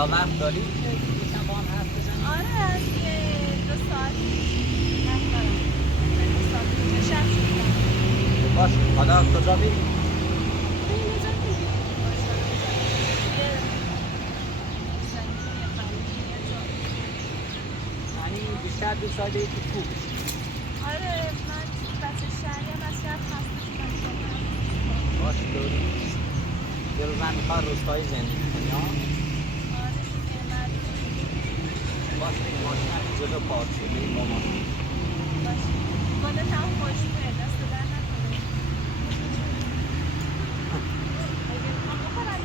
حالا وقت داری یکم با هم حرف بزنیم؟ آره از یه 2 ساعت وقت دارم. 2 ساعت دیگه شب شد. باشه حالا کجا بریم؟ یه جا دیگه باشه. یه زنجون یه خانگی یه جا. یعنی بیشتر دوست داری بری تو کوه؟ آره من بچه شهریم از شهر خسته شدم. باشه داری یه روز من میخوام روستایی زندگی کنی ها؟ آره دیگه معلومه. باشه ماشین همین جلو پارک شده با ما باشه بالت هم خوشبوه دست در نکنه. اگه میخوام بخورم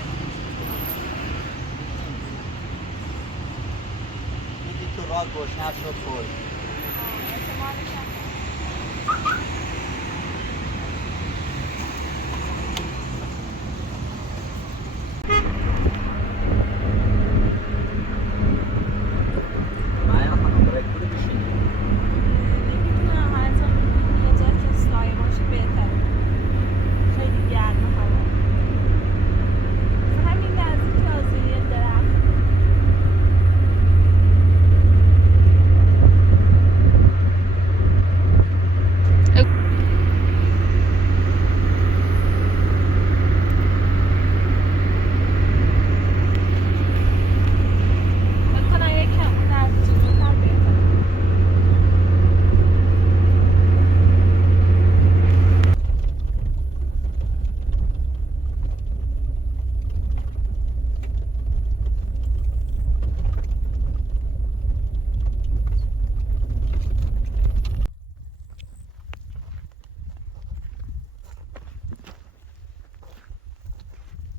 دیدی تو راه گشنه شد خورد احتمالش هم مریم خانم برای کجا بشینی؟ نمیدونم هر جا می‌بینی یه جا که سایه باشه بهتره. خیلی گرمه هوا. مثلا همین نزدیک آذری درخت. فکر کنم یکم اون در جلوتر بهتره.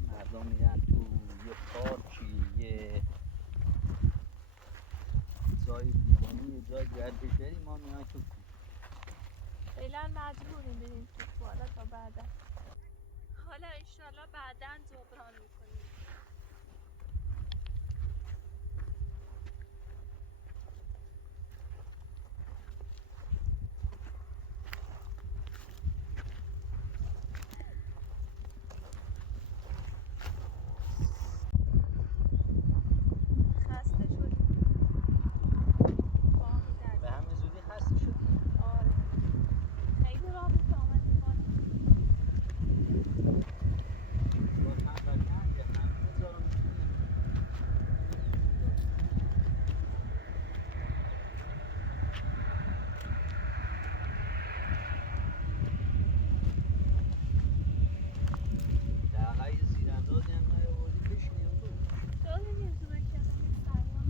مردم میرن تو یه پارکی یه جای دیدنی یه جای گردشگری ما میایم تو کوه فعلا مجبوریم بریم تو بالا تا بعدا. حالا انشالله بعدا جبران میکنیم. خسته شدیم. بامی در به همین زودی خسته شدی؟ آره خیلی رابطه آمدیم بالا. باز هم قشنگه همه جا رو می‌بینی. دقیقا یه زیراندازی هم نیاوردی بشینیم روش جالب نیست رو که همین سریان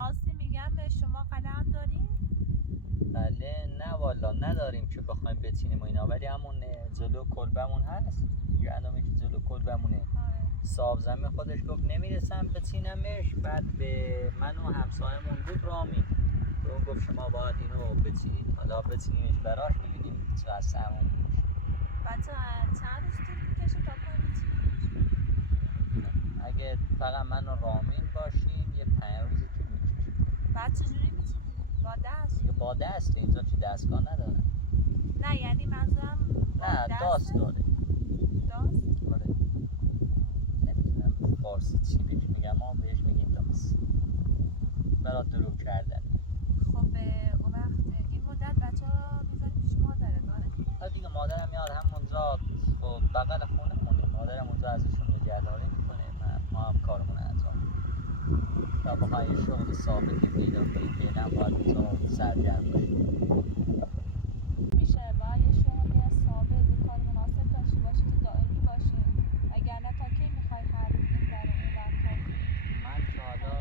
راستی میگم به شما قلم داریم؟ بله نه والا نداریم که بخوایم بچینیم و اینا ولی همون جلو کلبمون هست گندمی که جلو کلبمونه آره صاحب زمین خودش گفت نمیرسم بچینمش بعد به من و همسایمون بود رامی به اون گفت شما باید اینو بچینید حالا بچینیمش براش ببینیم چقدر سرمون میشه بچه چند روز طول میکشه تا پای بچینیمش؟ اگه فقط من و رامین باشیم یه 5 روزی طول میکشه بعد چجوری میچینی؟ با دست؟ دیگه با دسته اینجا که دستگاه نداره نه یعنی منظورم با نه دسته؟ داست داره داست؟ آره نمیدونم فارسی چی بهش میگم ما بهش میگیم داست برای درو کردن خب اون وقت این مدت بچه ها میذاری پیش مادرت داره؟ دیگه مادرم میاد همونجا خب بغل خونه مونیم مادرم اونجا ازشون نگهداری میکنه ما هم کارمون انجام میدیم تا بخواه یه شغل ثابتی پیدا کنیم فعلا باید اونجا سرگرم باشیم میشه باید یه شغل ثابت یه کار مناسب داشته باشی که دائمی باشه وگرنه تا کی میخوای هر روز این ور و اون ور کار کنی؟ من که حالا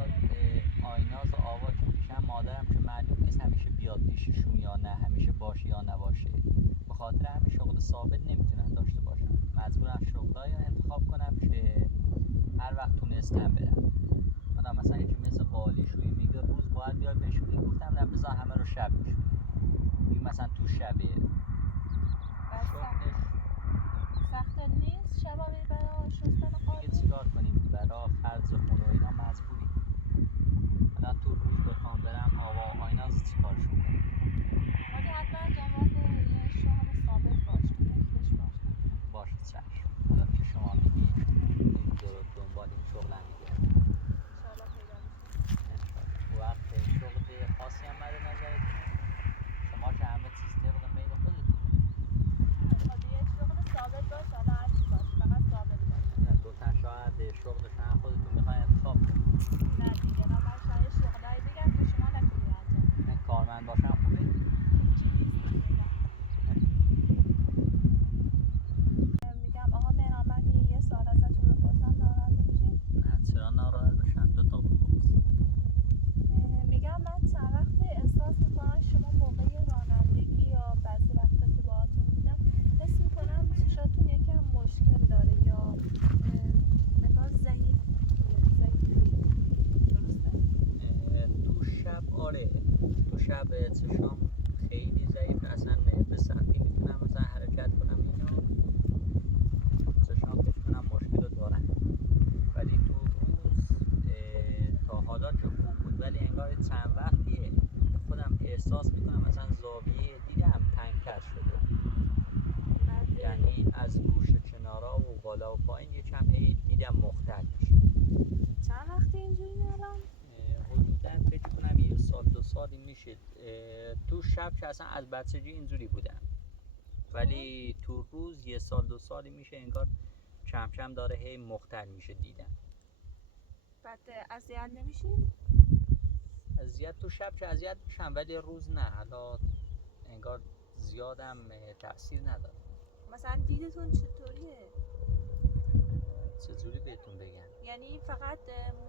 آیناز و آوا که پیشم مادرم که معلوم نیست همیشه بیاد پیششون یا نه همیشه باشه یا نباشه به خاطر همین شغل ثابت نمیتونن داشته باشم مجبورم شغلایی رو انتخاب کنم که هر وقت تونستم برم حالا مثلا یکی مثل قالیشویی میگه روز باید بیای بشویی گفتم نه بذار همه رو شب میشویی میگه مثلا تو شبه بعد سخت نیست شبا بری برای شستن دیگه قالی؟ چیکار کنیم برای خرج خونه و اینا مجبوریم حالا تو روز بخوام برم آوا آیناز چیکارشون کنم ولی حتما دنبال یه شغل ثابت آره تو شب چشام خیلی ضعیف، اصلا به سختی میتونم مثلا حرکت کنم، اینا چشام فکر کنم مشکل رو دارم. ولی تو روز تا حالا که خوب بود، ولی انگار چند وقتیه خودم احساس میکنم مثلا زاویه دیدم تنگتر شده، یعنی از گوشه کنارا و بالا و پایین یکم هی دیدم مختل میشه. چند وقتی اینجوری الان؟ حدودا فکر کنم 1 سال 2 سالی میشه. تو شب که اصلا از بچگی اینجوری بودم، ولی تو روز 1 سال 2 سالی میشه انگار کم کم داره هی مختل میشه دیدم. بعد اذیت نمیشین؟ اذیت تو شب که اذیت میشم، ولی روز نه. حالا انگار زیادم تأثیر نداره. مثلا دیدتون چطوریه؟ چجوری بهتون بگم؟ یعنی فقط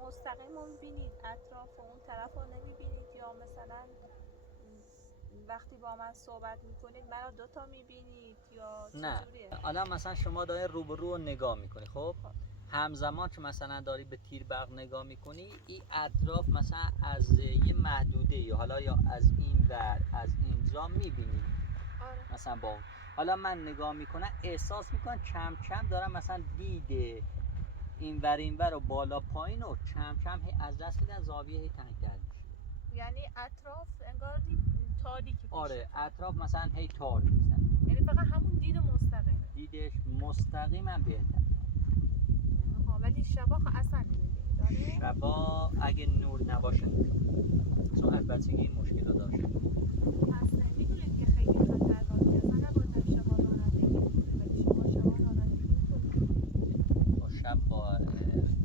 مستقیم رو میبینید، اطراف و اون طرف رو نمیبینید، یا مثلا وقتی با من صحبت میکنید منو دوتا میبینید یا نه چجوریه؟ الان مثلا شما داری روبرو رو نگاه میکنی، خب همزمان که مثلا داری به تیر برق نگاه میکنی، این اطراف مثلا از یه محدوده یا حالا یا از این ور از اینجا میبینی. آره. مثلا با حالا من نگاه میکنم احساس میکنم کم کم دارم مثلا دیده این ور و بالا پایین و کم کم هی از دست میدن، زاویه هی تنگتر میشه. یعنی اطراف انگار تاریکی پیش. آره اطراف مثلا هی تار میزن. یعنی فقط همون دید مستقیمه. دیدش مستقیم هم بهتر. آها، ولی شبا اصلا نمیبینید؟ آره. شبا اگه نور نباشه نمی‌بینم. چون از بچگی این مشکل رو داشتم. پس میدونید که خیلی خطرناکه، اصلا نباید در شبا رانندگی کنید، ولی شما شبا رانندگی میکنید. با شب با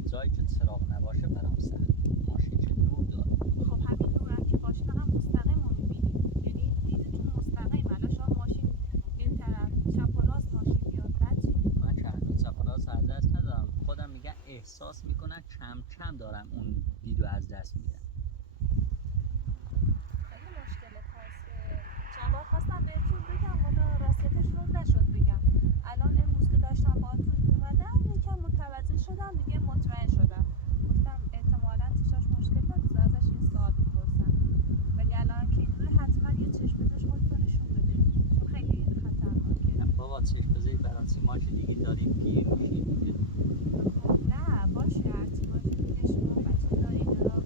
جایی که چراغ نباشه برام سخت. ماشین که نور داره. خب همین نور هم که باشه فقط مستقیم رو میبینید، یعنی دیدتون مستقیم. الان شما ماشین این طرف چپ و راست ماشین بیاد بعد چی؟ من که هنوز چپ و راست از دست ندارم. خودم میگن احساس میکنم کم کم دارم اون دیدو از دست میدم. خیلی مشکله. پس چند بار خواستم بهتون بگم ولی راستیتش رو نشد بگم. الان امروز که داشتم باهاتون میومدم یکم متوجه شدم، دیگه مطمئن شدم. گفتم احتمالاً چشاش مشکل داره، ازش یه سوال بپرسم. ولی الان که اینجوری حتما یه چشم پزشک خودتون نشون بدید، چون خیلی خطرناکه. بابا چشم بزنی برای سیماش دیگه داریم پیر میشید دیگه. نه باشه، هرچی باشه دیگه شما بچه دارید، را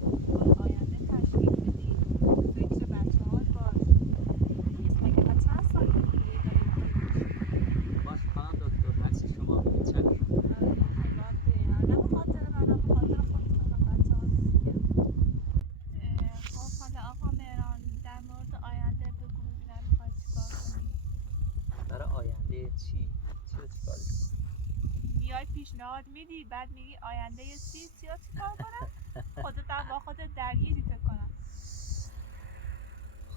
آینده تشکیل بدید، فکر بچه ها باش. نیست مگه بچه چند سال دیگه دارید پیر باش خانم دکتر هستی شما بگید چشم. آره خیلی باید بریم. نه به خاطر منم، به خاطر خودتون و بچه ها میگم. خب حالا آقا مهران در مورد آینده بگو ببینم میخوای چیکار کنی. برای آینده چی؟ چی رو چیکار کنی؟ میای پیشنهاد میدی بعد میگی آینده چی رو چیکار کنم؟ خودت هم با خودت درگیری فکر کنم.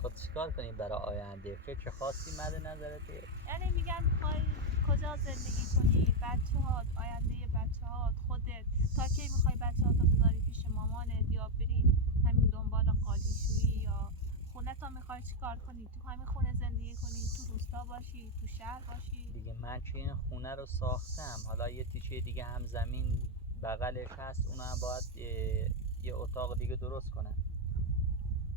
خود چیکار کنیم برای آینده؟ فکر خاصی مد نظرته؟ یعنی میگن میخوای کجا زندگی کنی، بچه‌هات، آینده بچه‌هات، خودت تا کی میخوای بچه‌هاتو بذاری پیش مامانت، یا بری همین دنبال قالیشویی، یا خونه تا میخوای چیکار کنی؟ تو همین خونه زندگی کنی، تو روستا باشی، تو شهر باشی؟ دیگه من که این خونه رو ساختم، حالا یه تیکه دیگه هم زمین بغلش هست، اونو هم باید یه اتاق دیگه درست کنم.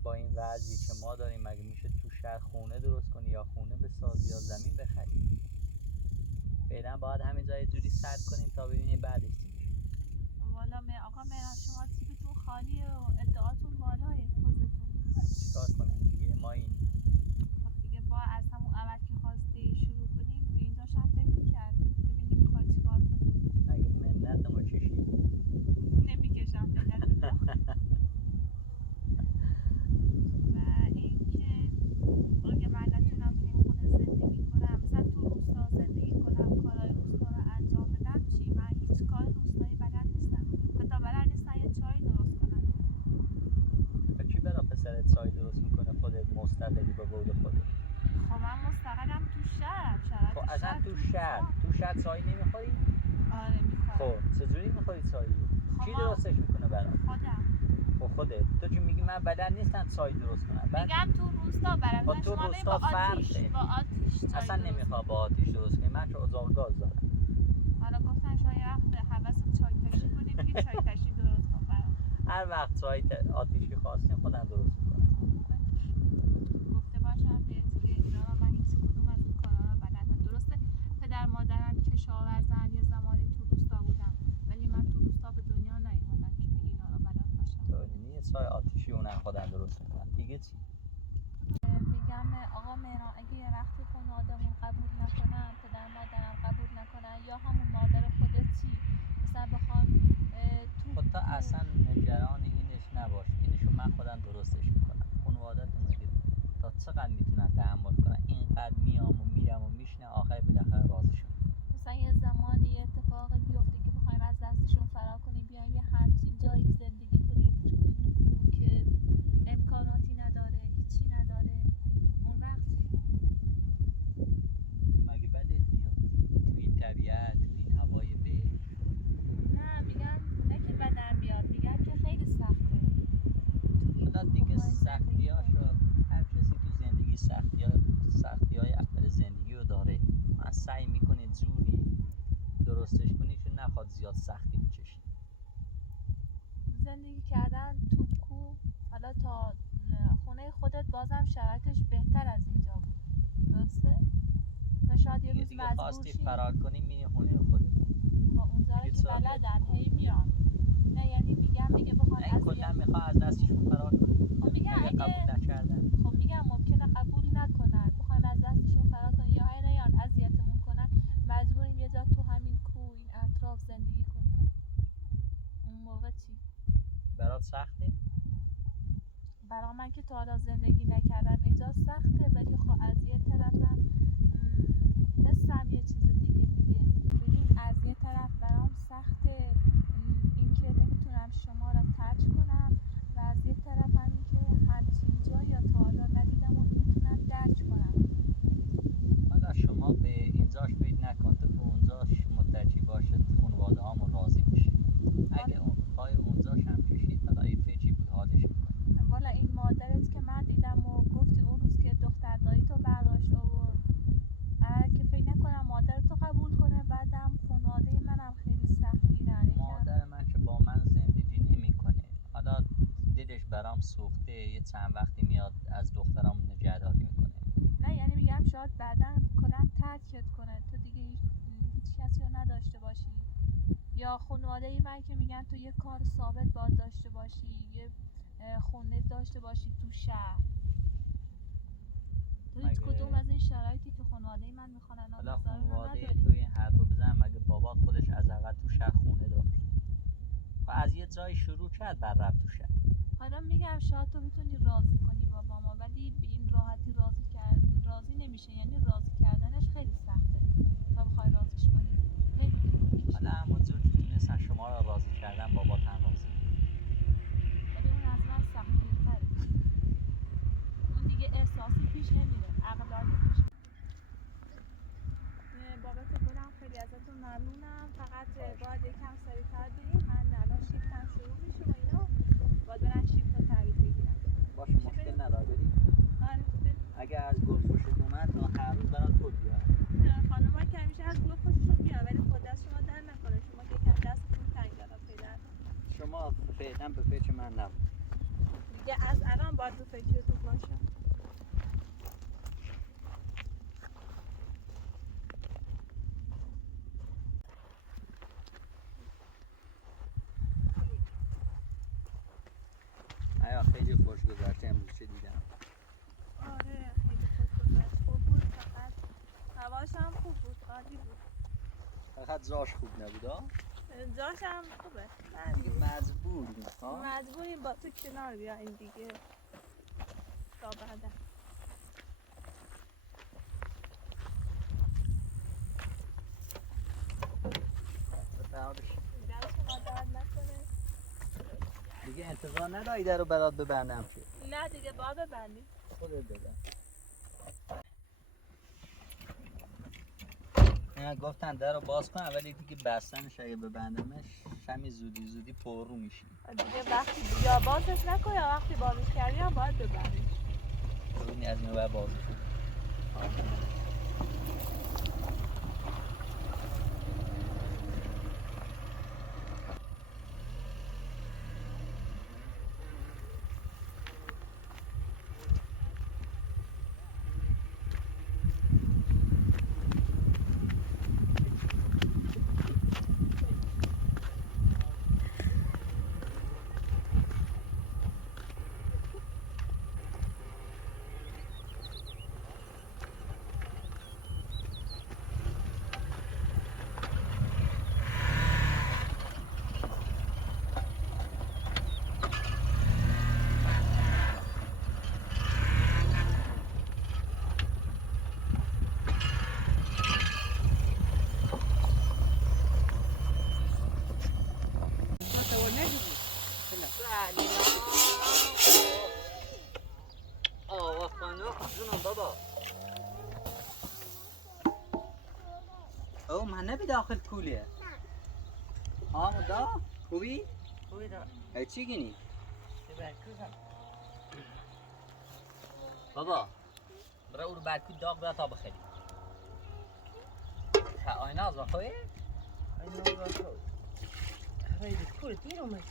با این وضعی که ما داریم مگه میشه تو شهر خونه درست کنی یا خونه بسازی یا زمین بخری؟ فعلا باید همین جای جوری سر کنیم تا ببینیم بعدش چی میشه. والا آقا مهران شما تیپتون خالیه و ادعاتون بالاه خودتون. چیکار کنیم دیگه ما این. خب دیگه با از همون اول که خواستی شروع کنیم به اینجاش هم فکر می‌کردیم ببینیم میخوای چیکار کنیم. اگه منت ما کشید نمیکشم منتتو. و اینکه اگه من نتونم تو این خونه زندگی کنم، مثلا تو روستا زندگی کنم، کارهای روستا رو انجام بدم، چی؟ من هیچ کار روستایی بلد نیستم، حتی بلد نیستم یه چای درست کنم. و کی برا پسرت چای درست میکنه؟ خودت مستقلی با بود خودت. خب من مستقلم تو شهر، شرایط خب اصلا شهر، تو شهر چای نمیخوری؟ آره میخورم. خب چجوری میخوری چای رو؟ کی درستش میکنه برات؟ خودم. خب خودت. تو که میگی من بلد نیستم چای درست کنم. میگم تو روستا بلد با نیستم. تو شما روستا با آتیش فرقه. با آتیش چای اصلا درست نمیخوام با آتیش درست کنی. من که ازاق گاز دارم. حالا گفتن شما یه وقت حوست چای کشی کنی، میگی چای کشی درست کن برام. هر وقت چای آتیشی خواستیم خودم درست میکنم. بچه‌م بهت که اینا رو من هیچ کدوم از این کارا رو بلد نیستم. درسته پدر مادرم کشاورزن، یه زمانی تو روستا بودم، ولی من تو روستا به دنیا نیومدم که دیگه اینا رو بلد باشم. تو ببینی یه چای آتیشی اون خودم درست میکنم دیگه چی؟ میگم آقا مهران اگه یه وقتی خانواده‌مون قبول نکنن، پدر مادرم قبول نکنن، یا همون مادر خودتی مثلا بخوام تو خود تا اصلا نگران اینش نباش، اینشو من خودم درستش میکنم. خانواده‌تون میگه تا چقدر میتونن تحمل کنن، اینقدر میام و میرم و میشنه، آخر بالاخره راضیشون میکنم. مثلا یه زمانی یه اتفاقی بیفته که بخوایم از دستشون فرار کنیم، بیایم یه همچین جایی زندگی کنیم تو این کوه که امکاناتی نداره، هیچی نداره، اون وقت چی؟ مگه بدت میاد تو این طبیعت، تو این هوای بهش؟ نه میگم نه که بدم بیاد، میگم که خیلی سخته تو این حالا کوه دیگه بخوایم زندگی سختیاشو، کنیم. هر کسی تو زندگی سختیای اول زندگی رو داره. من سعی میکنید جوری درستش کنی که نخواد زیاد سختی بچشی. زندگی کردن تو کوه، حالا تا خونه خودت بازم شرایطش بهتر از اینجا بود، درسته؟ تا شاید یه روز دیگه مجبور خواستی شی. فرار کنی میری خونه خودت. خب اونجا رو دیگه که چرا بیاد بلدن تو هی میان. نه یعنی میگم دیگه بخوان این کلا میخواد از دستشون فرار کنی. خب میگم اگه قبول نکردن خب میگم ممکنه قبول نکنن، بخوایم از دستشون فرار کنیم یا هی نیان اذیتمون کنن، مجبوریم یه جا تو همین کوه این اطراف زندگی کنیم. اون موقع چی؟ برات سخته؟ برای من که تا حالا زندگی نکردم اینجا سخته، ولی خب از یه طرفم حسم یه چیز دیگه میگه. ببین از یه طرف برام سخته اینکه نمیتونم شما را ترک کنم، و از یه طرف هم اینکه همچین جا یا تا حالا ندیدم و نمیتونم درک کنم. حالا شما به اینجاش فکر نکن، تو به اونجاش متوجه باشد خانواده هامون راضی بشه. اگه پای اونجاش هم کشید حالا یه فکری به حالش میکنی. والا این مادرت که من دیدم و گفتی اون روز که دختر دایی تو برداشت آورد، که فکر نکنم مادر تو قبول کنه، بعدم خانواده منم خیلی سختگیرن. مادر من که با من زندگی نمیکنه، حالا دلش برام سوخته، یه چند وقتی میاد از دخترام نگهداری میکنه. نه یعنی میگم شاید بعدا کلا ترکت کنه، تو دیگه هیچ کسی رو نداشته باشی، یا خانواده من که میگن تو یه کار ثابت باید داشته باشی، یه خونه داشته باشی تو شهر. تو هیچ کدوم از این شرایطی که خانواده من میخوان الان حالا بذارن رو خانواده نداری. تو این حرفو بزن، مگه بابات خودش از اول تو شهر خونه داشت و از یه جای شروع کرد بر رفت تو شهر. حالا میگم شاید تو بتونی راضی کنی بابامو، ولی به این راحتی راضی نمیشه، یعنی راضی کردنش خیلی سخته. تا بخوای راضیش کنی خیلی طول میکشه. حالا همونجور که تونستن شما رو راضی کردن، بابات هم راضی. ولی اون از من سخت‌گیرتره. اون دیگه احساسی پیش نمیره، عقلانی پیش میره. بابت گلم خیلی ازتون ممنونم، فقط باید یکم سریع‌تر بریم، من الان شیفتم شروع میشه و اینا، باید برم شیفت رو تحویل بگیرم. باشه مشکل نداره بریم. آره بریم. اگه از گل خوشت اومد هر روز برات گل بیارم. خانم‌ها که همیشه از گل خوششون میاد، ولی خود دست شما در نکنه، شما یکم دستتون تنگ داره پیدا. شما فعلا به فکر من نبود. دیگه از الان باید رو فکرتون باشه. آیا خیلی خوش گذشته امروز چه دیدم. آره خیلی خوش گذشت، خوب بود، فقط هواش هم خوب بود، عالی بود. فقط جاش خوب نبود ها. جاش هم خوبه. دیگه مجبوریم ها. مجبوریم با تو کنار بیاییم دیگه تا بعدا. در شما درد نکنه. دیگه انتظار نداری در رو برات ببندم که. نه دیگه باید ببندیم. خودت ببند. اینا گفتن در رو باز کن، ولی دیگه بستنش اگه ببندمش شمی زودی پر رو میشی. دیگه وقتی یا بازش نکن یا وقتی بازش کردی هم باید ببندیش. ببینی از این بعد بازش کن. من نبی داخل کولیه ها مدا خوبی؟ خوبی دار ای چی گینی؟ برکوزم بابا برای او رو برکو داغ برای تا بخری تا آینه از بخوی؟ اینو بخواد هوای بکور دیر اومد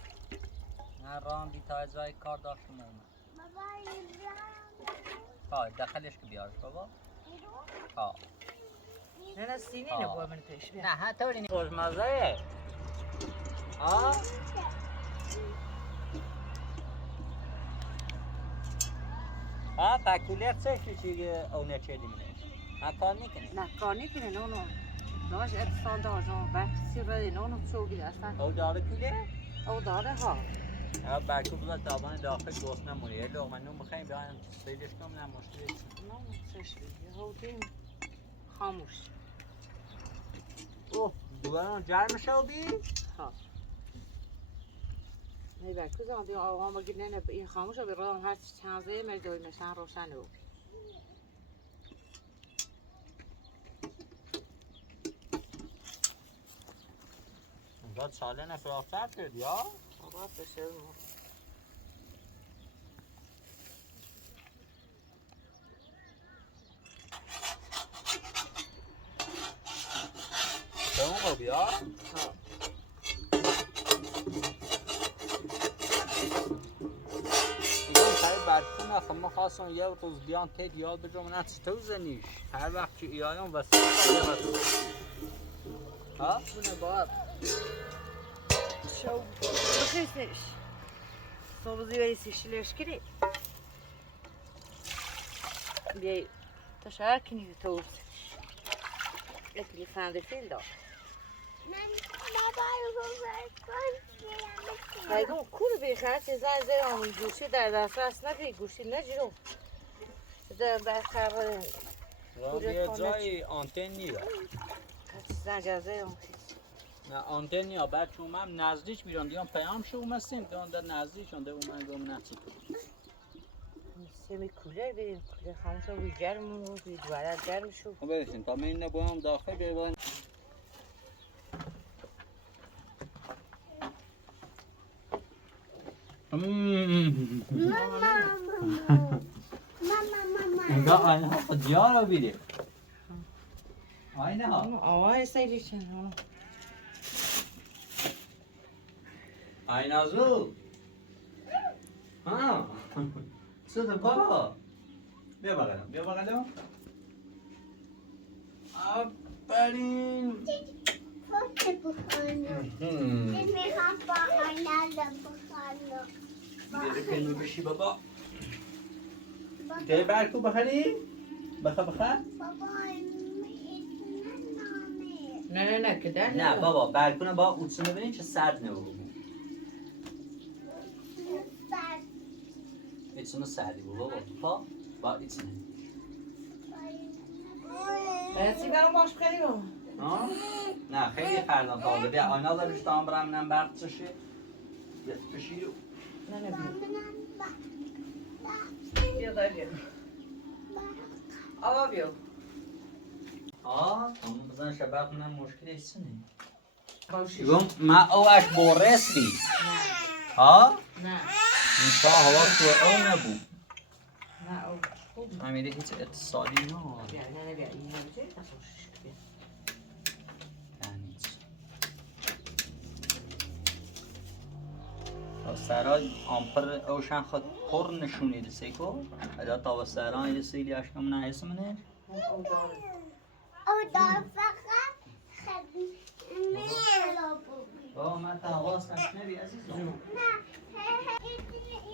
نه رام بی تا اجرای کار داشتم اومد ها داخلش که بیارش بابا ها نه نه سینه نبود من پیش بیا نه ها طوری نیست خوشمزه ها ها پکولر چه چیزی اونه چه دیمونه ها کار نکنه نه کار نکنه نونو ناش اتصال داشتم وقتی رای نونو چوگی اصلا او داره کوله؟ او داره ها ها برکو بذار تابان داخل گوست نمونه یه لغمه نون بخوایم بیایم سیلش کنم نه مشکلی نونو چش بگی ها دیم خاموش اوه دوباره جرم شدی؟ ها نه برکوزم بیا آقا ما گیر نه این خاموش رو برام هر چند زه مردوی مشن روشن رو بعد ساله نفرافتر کرد یا؟ آقا بشه به اون خوب یا؟ ها دیگه خیلی برکون اخه ما خواستم یه روز بیان تید یاد بجام نه تو زنیش هر وقت که ایایم وسیع ها؟ بونه باب شو بخیستش صبح زیوی سیشلش کری بیای تشایر کنی تو اکلی فندر فیل دار بایگون کور بیخواد چه زن زیر آمون گوشی در دسترس نبی گوشی نجرو در بخبر یه جای آنتن نیره زن جازه اون نه آنتن یا بچه اومم نزدیک بیرون دیگه پیام شو اومستیم دیگه در نزدیک شونده اومم گم نچی سمی کولر بریم کولر خاموش رو گرم رو دوباره گرم شو خب برسیم تا من نبویم داخل بیرون انگاه آینه ها خود دیار رو بیره آینه ها آواه سیری چند آینه زو ها سوده بابا بیا بغلم بیا بغلم آفرین میخوام با آینه بخوانم بیاره کنو بشی بابا که برکو بخری؟ بخوا بابا نه نه که در نه بابا برکونه با اوتسونه ببین چه سرد نبود ایتسونو سردی بود بابا پا با ایتسونه برسی برام باش بخری بابا نه خیلی خردم تا بیا آینه دارش تا هم برم اینم برق چشه بشیرو نه نه بیا دار بیا آبا بیا اون بزن شبه کنم مشکل ایتسونه خوشی گم ما اوش بورس بی ها؟ نه اینسا هوا تو او نبود نه او خوب امیره هیچ اتصالی نه بیا نه بیا این هم چه خوشش بیا تا سرای آمپر اوشن خود پر نشونیده سیکو ادا تا و سرای سیلی اشکم نه اسمنه او داره او دار فقط خیلی بابا من تا حواس نشنوی عزیزم نه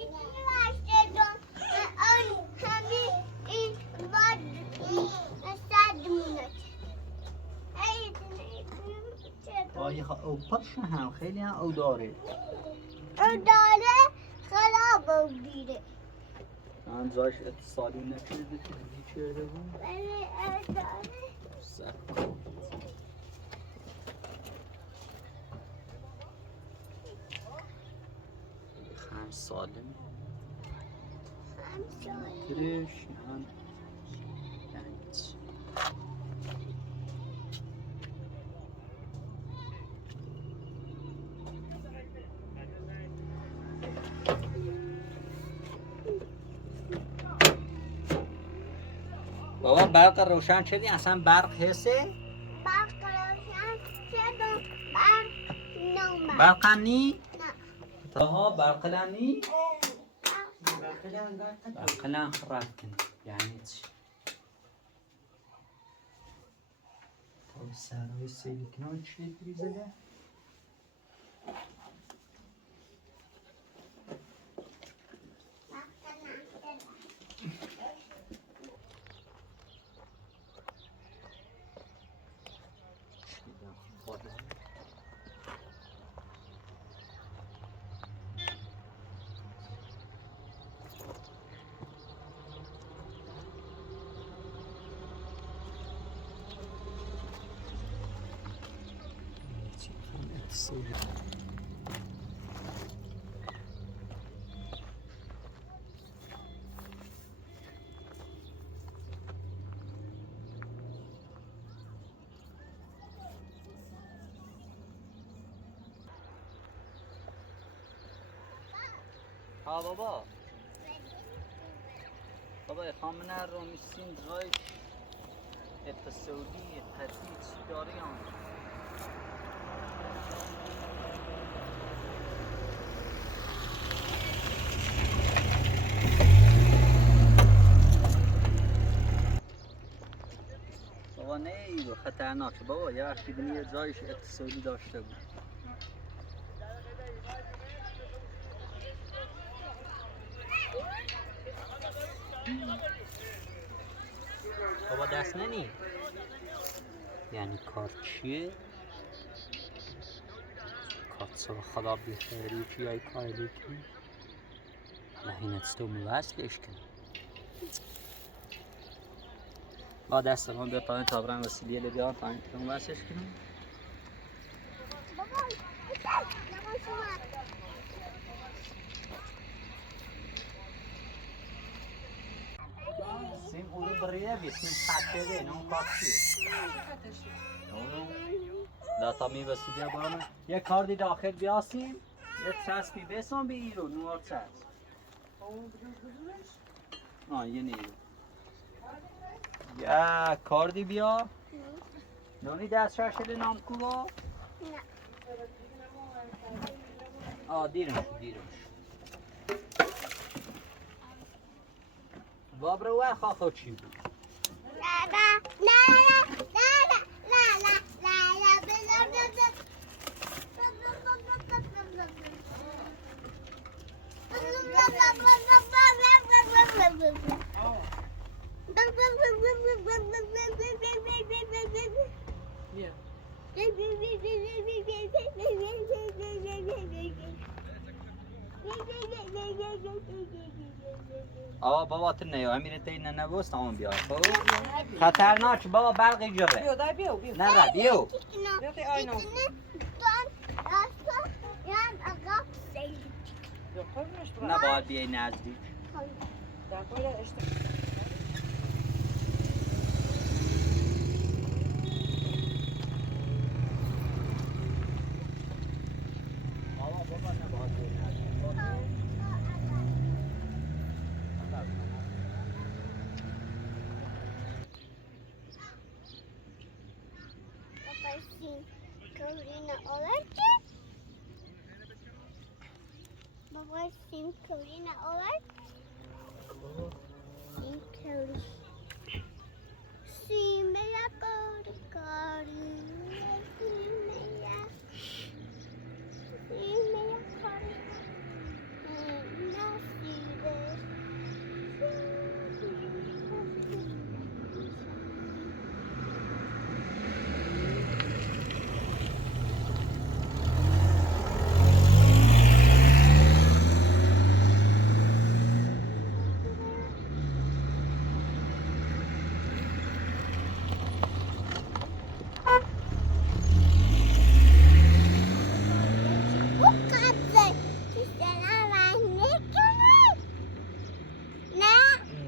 این واسه دو همین این باد صد مونت آیه او پرش هم خیلی هم او داره او داره خراب بگیره من زایش اتصالی نشده که دیگه چه بود ولی او داره سر خم سالم ترش هم یعنی بابا برق روشن شدی اصلا برق حسه؟ برق روشن شد و برق نومد. برقم نی؟ نه. آها برقلم نی؟ برقلم برقلم رفتن یعنی چی؟ تا سرای سیلی کنان چی بریزه؟ ها بابا بابا خامنه رو میسین رایش اقتصادی قطعی چی داری هم بابا نه ایو خطرناکه بابا یه وقتی بینی جایش اقتصادی داشته بود بابا دست ننی یعنی کار چیه؟ کارت سو خدا بخیری چی های کاری کی؟ لحینت ستو موستش کن با دست من بیا پایین تابرن وسیلیه لبیان پایین تو موستش کنم بابا یواش اومد. سیم اولو بریه بی سیم خطه ده نون کار چیه؟ نونو لاتا می وسیلیه بانه یه کاردی داخل بیاسیم یه چسبی بسان بی ایرو نوار چسب یه نیرو یه کاردی بیا نونی دست شده نام کوبا دیرم بابرو و خواهو چی بود بابا تو نیا امیرت این نبوست همون بیا خب خطرناک بابا برقی جره بیا دای بیا بیا نه را بیو بیا تی آینو بیا قربونش برم نباید بیای نزدیک در باید اشتباه بابا نباید بیای نزدیک Baba sim Karina alright? Sim Karina. Sim meia Karina. Sim meia Karina.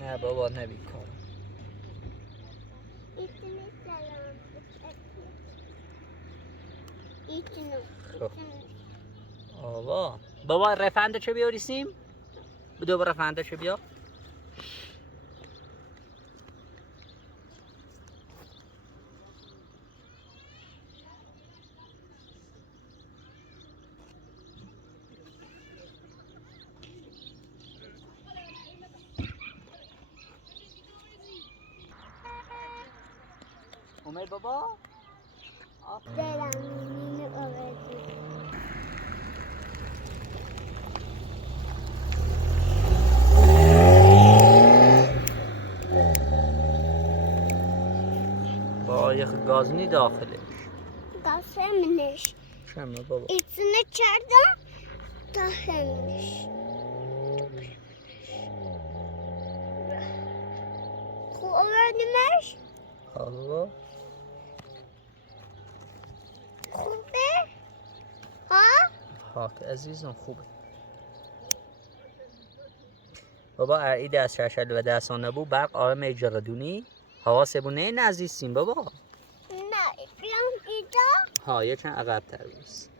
نه بابا نبی کار بابا رفنده چه بیاریسیم؟ دوباره رفنده چه بیا؟ اومد بابا؟ دلم اینو آورد. با یه گازنی داخلش داخلش چمه بابا؟ içine çardan dahilmiş. Öğrenmiş. بابا Kube. Ha? خاک عزیزم خوبه بابا ارئی دست ششل و دستان نبود برق آره میجردونی حواسبونه نزدیستیم بابا Ne? Plan ida. ها یه چند عقب تر بیست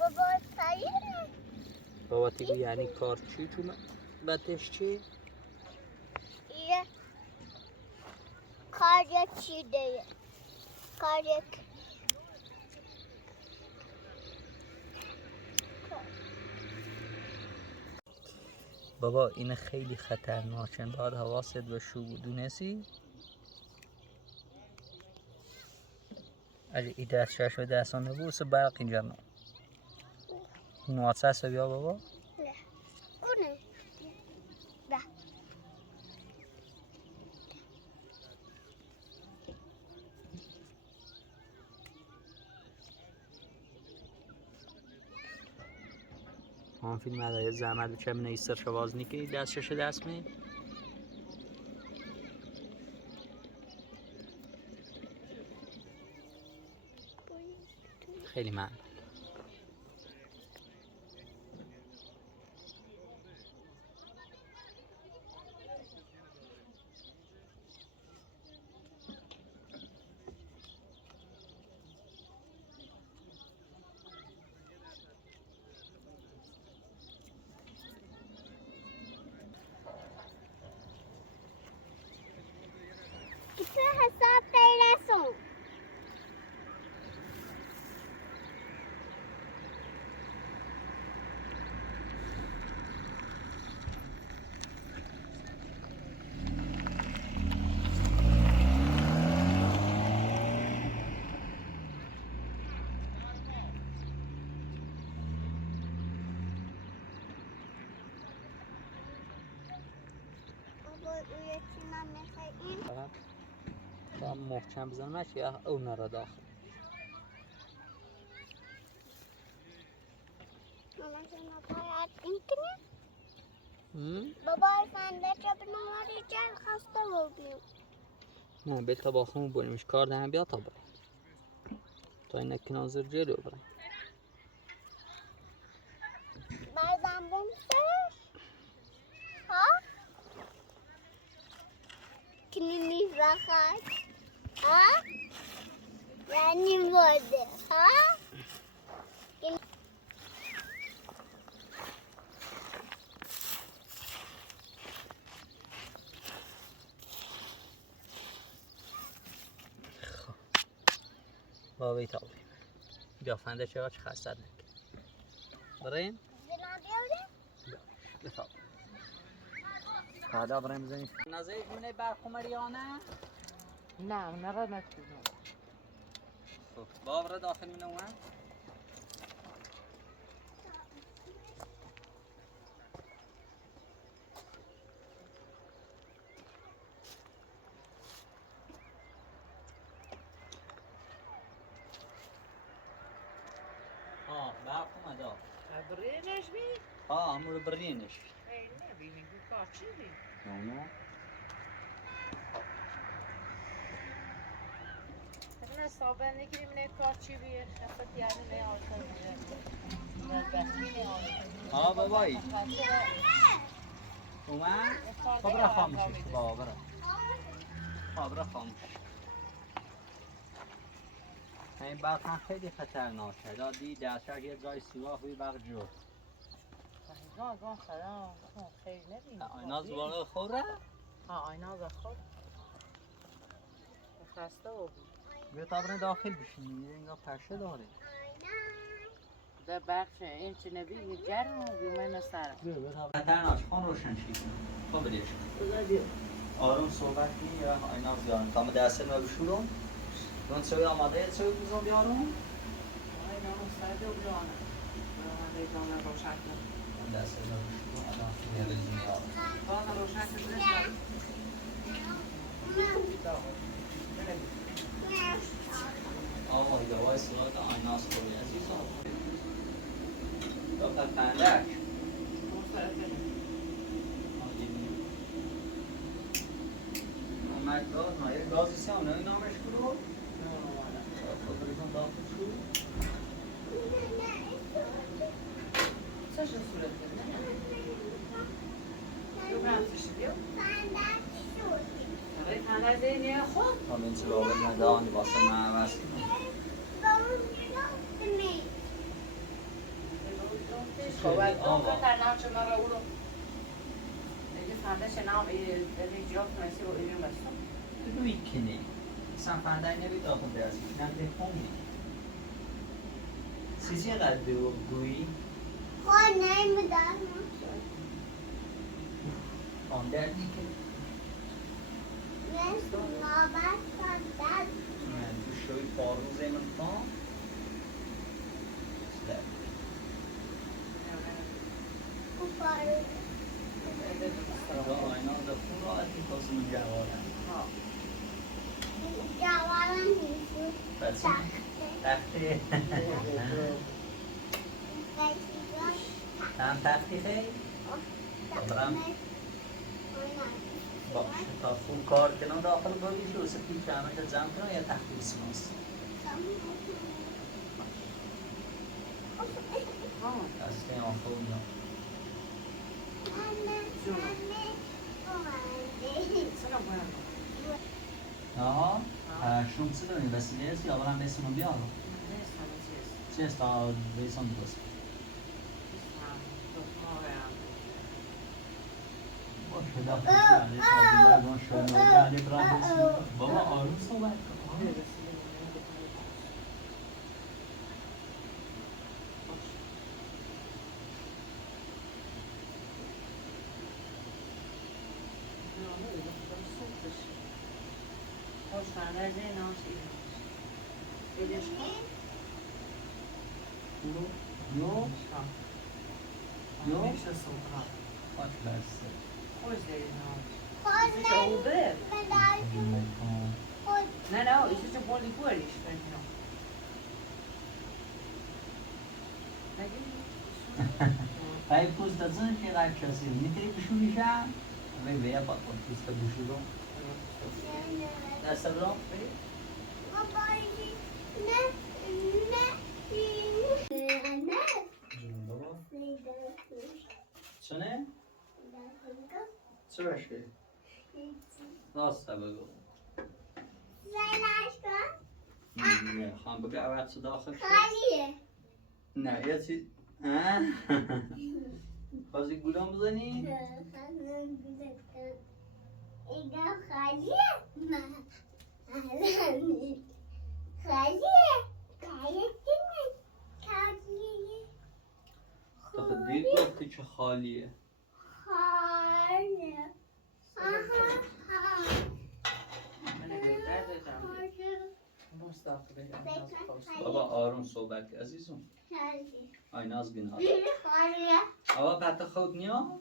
Baba sayı. بابا تیگو یعنی کار چی چون بدش چی؟ İyi. Karya çiğdeyi. Karya. بابا این خیلی خطرناکه باید حواست باشه دونستی؟ اگه ای دست شش و دستان نبود سه برق اینجا نه نواتسه هست بیا بابا Ne? Bu ne? Da. هم فیلم هده زحمت بچه من ایستر شواز نیکی دست شش دست می خیلی ممنون Gitme hesap eylesin. Baba üretimden mesela in. فقط تا محکم بزنمش یا اون را داخل Mama sana bayağı inkini. هم؟ Baba sen de çabuk arayacağım hasta oldum. نه بیل تا باخمون بونیمش کار دهن بیا تا برای تا این نکی ناظر جلو برای Bazen bulsa. Ha? Kimimiz bakar. Ha? Benim vardı. Ha? بابایی تا بریم بیا فنده چقدر خستت نکن بریم Zinadiyordum. بفا حالا بریم بزنیم نظر جونه برخومریانه نه نقد نکنم. خب بابا داخل من اومد برق اومد برینش بی؟ همون رو برینش نه بینی که کارچی بی؟ اونو نه صابه نگیریم نه کارچی بی خفت یعنی نه آشان بی نه بستی نه آشان بابایی اومد خب را خاموشش بابا برا خب را خاموش این برق هم خیلی خطرناکه دادی دستش یه جای سوراخ روی برق جو آینا سلام خیلی نبینی آینا زباله خوره؟ آینا خود خسته بود بیا تا برای داخل بشین اینگاه پرشه داره در بخش این چه نبی گرم و بیمه سرم بیا تا خطرناک خان روشن شید خب بدیش بذار بیا آروم صحبت کنی یا اینا زیارم تا دست رو بشورم اون سوی آماده سوی بزن بیارم اینا مستعد و بیانه جامعه روشن کن دست رو بشورم الان سوی بزن بیارم جامعه روشن کن برسن آقا یوای سلات آیناس خوری عزیزم دکتر پندک اومد گاز ما یک گازی سیامونه این نامش کرو خودتون داخل شو Co się suretnie? Lubiący się bił? Ale fantazje nie chod. همین سلابت ندان واسه من واسه Szkołę, to tam czy na rogu. Gdzie fantazje nam i job na siłę i nie ma. روی کنی اصلا فندک نبید داخل درسی کنم دکونی سیزی قد دو گویی آن دردی که من تو شوی پاروزه من خان آینا دفون راحت میکاسم جوارم تخته هم تختی خیلی برم باشه تا فول کار کنم داخل باییش و سپید که همه جمع کنم یا تختی بسماست دسته آخه اونجا آها شروع چه داریم وسیله است یا برم بسیمون بیارم چه است تا بیسان دوست باشه داخل بابا آروم صحبت کن Fantazje nam siłę. Widzisz to? Jo, Jo, jeszcze są kary. chodź bez Chodź no. Jesteś ołby. No, jesteś oboli górisz, pewnie. ای پوست دادن که قد کسی میتونی بشوریشم وی ویا با پوست بشورم دست برام چونه؟ چه باشه؟ راست بگو نه خواهم بگو اول تو داخل شد نه یه چیز خواستی گولام بزنی؟ تا خود دید گفتی که خالیه بابا آروم صحبت که عزیزم آیناز گناه آبا پتا خود نیا؟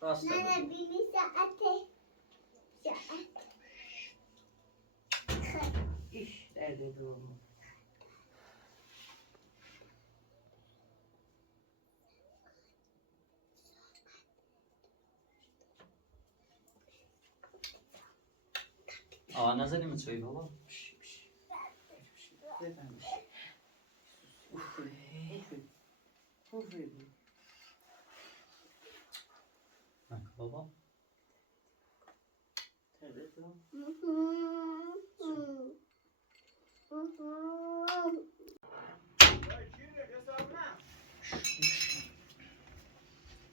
راست بگو İş derdi durumu. نزنیم توی بابا بابا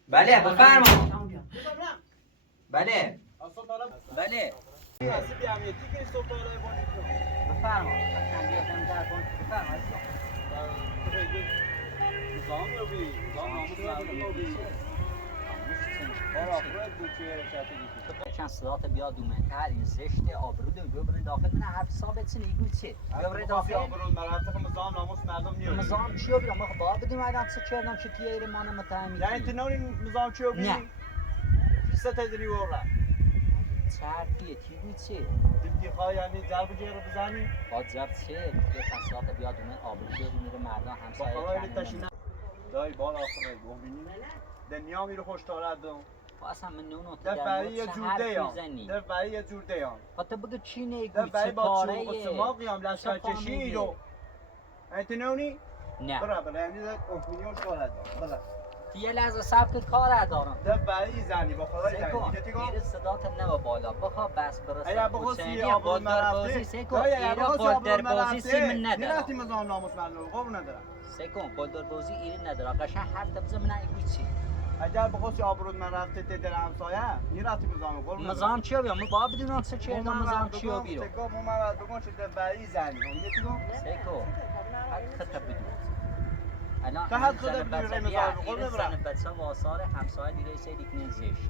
بله بفرما بله بله بفرما بفرما آره خودت بود که رشته دیگه تو چند صدات بیاد دومتر این زشت آبرود رو ببرین داخل من حرف ثابت سن ایگو چه ببرین داخل آبرون مراتب مزام ناموس مردم نیست مزام چیو بیرم ما با بدون مردم چه کردم چه تییر من متهمی یعنی تو نونی مزام چیو بی نه سه تا دری ورا چرفیه تیگو چه دیتی خواه یعنی ضرب جه رو بزنی با ضرب چه یه صدات بیاد دومن آبرود بری میره مردم با همسایه خواهی کنه تشینه دایی بال آخره ببینی دنیا میره خوش تاره دم اصلا من نونو در برای یه جور دیان در برای یه جور دیان حتی بگو چی در نگوی برای چه با کاره چوب سماقی هم لشکر چشی رو انت نونی نه برا یعنی در اپینیون تاره دم برا یه لحظه سبک کار دارم در برای زنی با خدای زنی سکون دیگه تیگو ایره صدات نبا بالا بخوا بس برسه ایا بخوسی آبرون مرافته سکون دایی ایره ایا بخوسی آبرون قدربازی سی من مرافته ندارم نیرفتی مزام ناموس مردم قبول ندارم سکون قدربازی ایره ندارم قشن حرف تبزه من ایگو چی اگر بخواستی آبرود من رفته ته در همسایه نیرفتی مزام قرب مزام چیو بیام ما با بدونم چه کردم مزام چیو بیرو تکا مومد بگم چه دفعی زنی اون یکی گم سکو حد خطا بدون الان که حد خدا بدون بچه رای بیا مزام قرب این نبرم زن بچه واسار همسایه دیگه سیدی کنه زشتی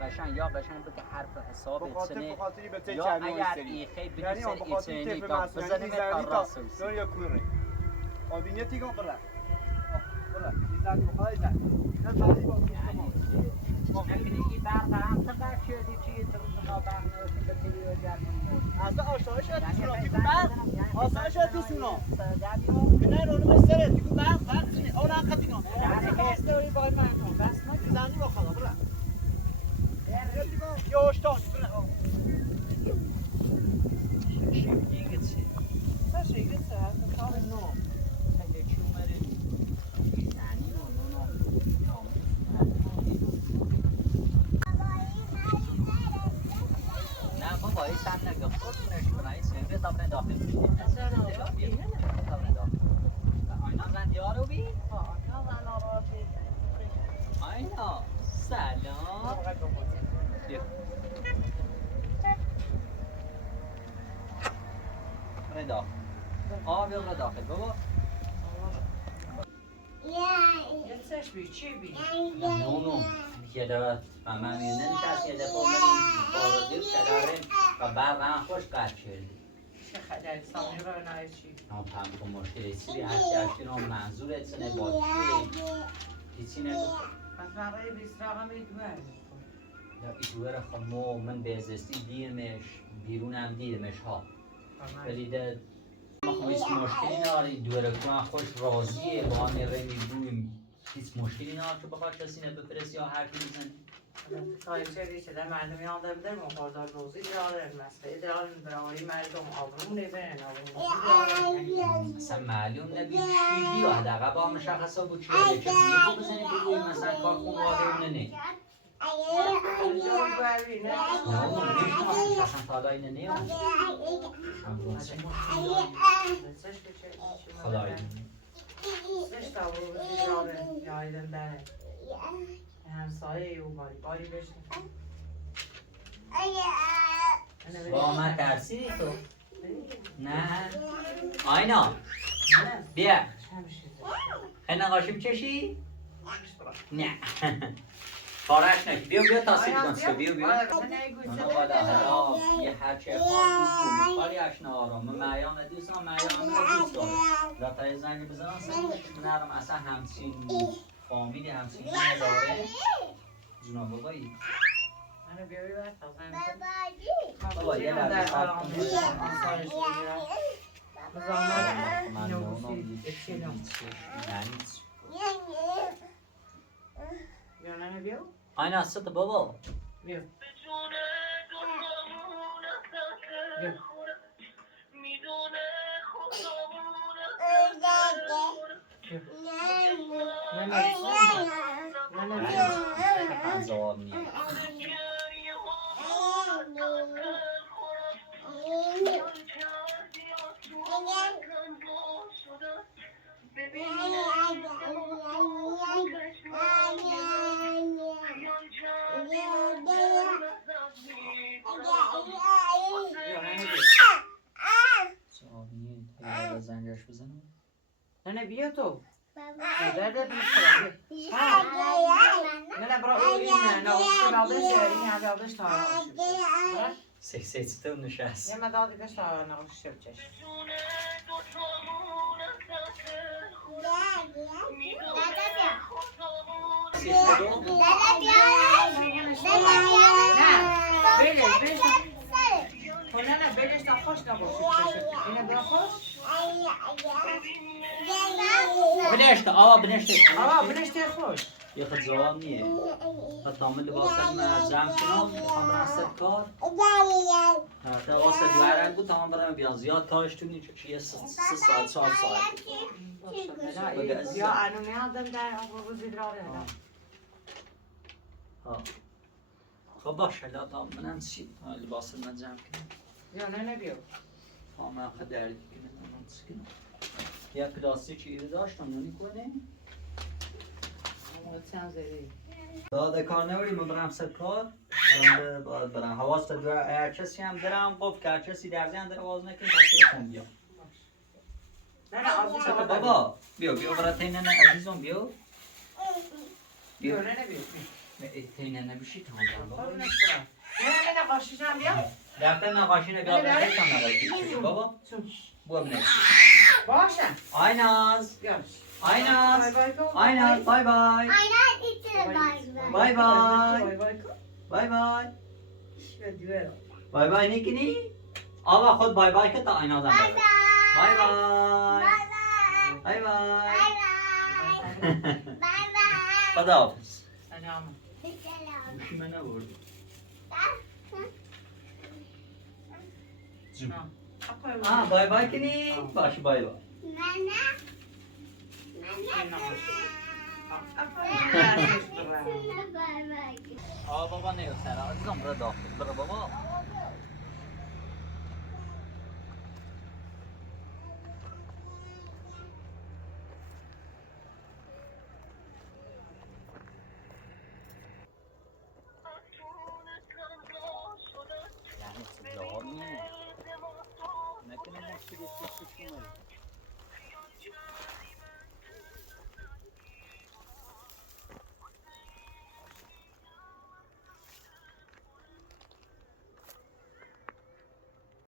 قشن یا قشن بگه حرف حساب سنه بخاطری به ته یا چرمی اگر سری ایخی بدون یعنی سر بخاطری ایترینی تف تا مسئولی بزنیم زنی تا تا راست روسی دنیا کوره آبینیتی گم برا برا زنی بخوای زنی نه برای با نکنی این برق هم چقدر شدی چی تو روز ما برق نوشیم به تیوی و جرمانی اصلا آشایش هستی سونا یعنی تیکو برق آسایش هستی سونا نه رو نمش سره تیکو برق سنی اون هم خطی کن بس زنی با خدا برا یا اشتاش برا چی میگه چی؟ نه بابا این سن نگه خود کنه این سنگه تا برای داخل میشه آینا زن یارو بی؟ آینا سلام برای داخل بیا برای داخل بابا نونو یه دفعه و من نشست یه دفعه بریم بارودیم کداریم و برق هم خوش قد کردیم هم که مشکل سری هستی رو منظور اتسنه با چیه هیچی نگفت یا ایدوه خب من به ازستی دیرمش بیرونم دیرمش ها بلیده ما خب هیچ مشکلی نداره دوره کنن خوش راضیه با همه رنگی دویم هیچ مشکلی نداره که بخواد کسی نبپرسی یا حرفی بزنی اصلا معلوم نبید چی بیا حداقل با مشخصا بود چی بیا چه میگو بزنی بگوی مثلا کار خون واقعی نه نه اون نمیشناسیش اصلا تا حالا اینه نیام خدایی با من ترسیدی تو؟ نه آینا بیا خیلی نقاشی بچشی؟ نه پارش نکی بیا تاثیر کن بیا اونو بالا حالا یه هرچه خواه بود کاری اشنا آرام معیان دوستان معیان رو دوست داره لطای زنگی بزنم سنگش نرم اصلا همچین فامیلی همچین نداره جونا بابایی بابا یه لحظه سب کن من نونو آینا ست بابا بیا جواب نیه زنگش بزنم نه بیا تو دردت میشه نه برو نوشته بعدش این بعدش تا نوشته. سکسیته نشست. یه مدادی بهش تا نوشته بچش. نه بلش تا خوش نباشه. اینه بیا خوش. بنشت بلش تا خوش. یه خد زوان نیه تامل لباسم جمع کنم میخوام برم سر کار تا واسه دوارن بود تمام برم بیان زیاد کارش تو نیچه چیه 3 ساعت 4 ساعت یا انو میادم در آقا زیدراره خب باشه تا منم چی لباسم جمع کنم یا نه بیو من خد دردی کنم یا پلاستیک چیزی داشتم نونی کنه داده کار نوری من برم سر کار باید برم حواست هر کسی هم درم گفت که هر کسی در زن در آواز نکنی تا کن بیا نه بابا بیا برای تینه عزیزم بیا تینه نبیشی تا بابا نه قاشیش هم بیا رفتن نقاشی نگاه برایتان نقاشی بابا بو بنویس باشه آیناز بیاش آیناز آیناز بای بای بای بای بای بای بای بای نکنی؟ آبا خود بای بای که تا آیناز هم بای بای بای بای خدا حافظ سلام گوشی من نبردی بای بای کنی؟ باشه بای بای بابا نیو سر عزیزم برو داخل برو بابا یعنی چه جواب نیه نکنه مشکلی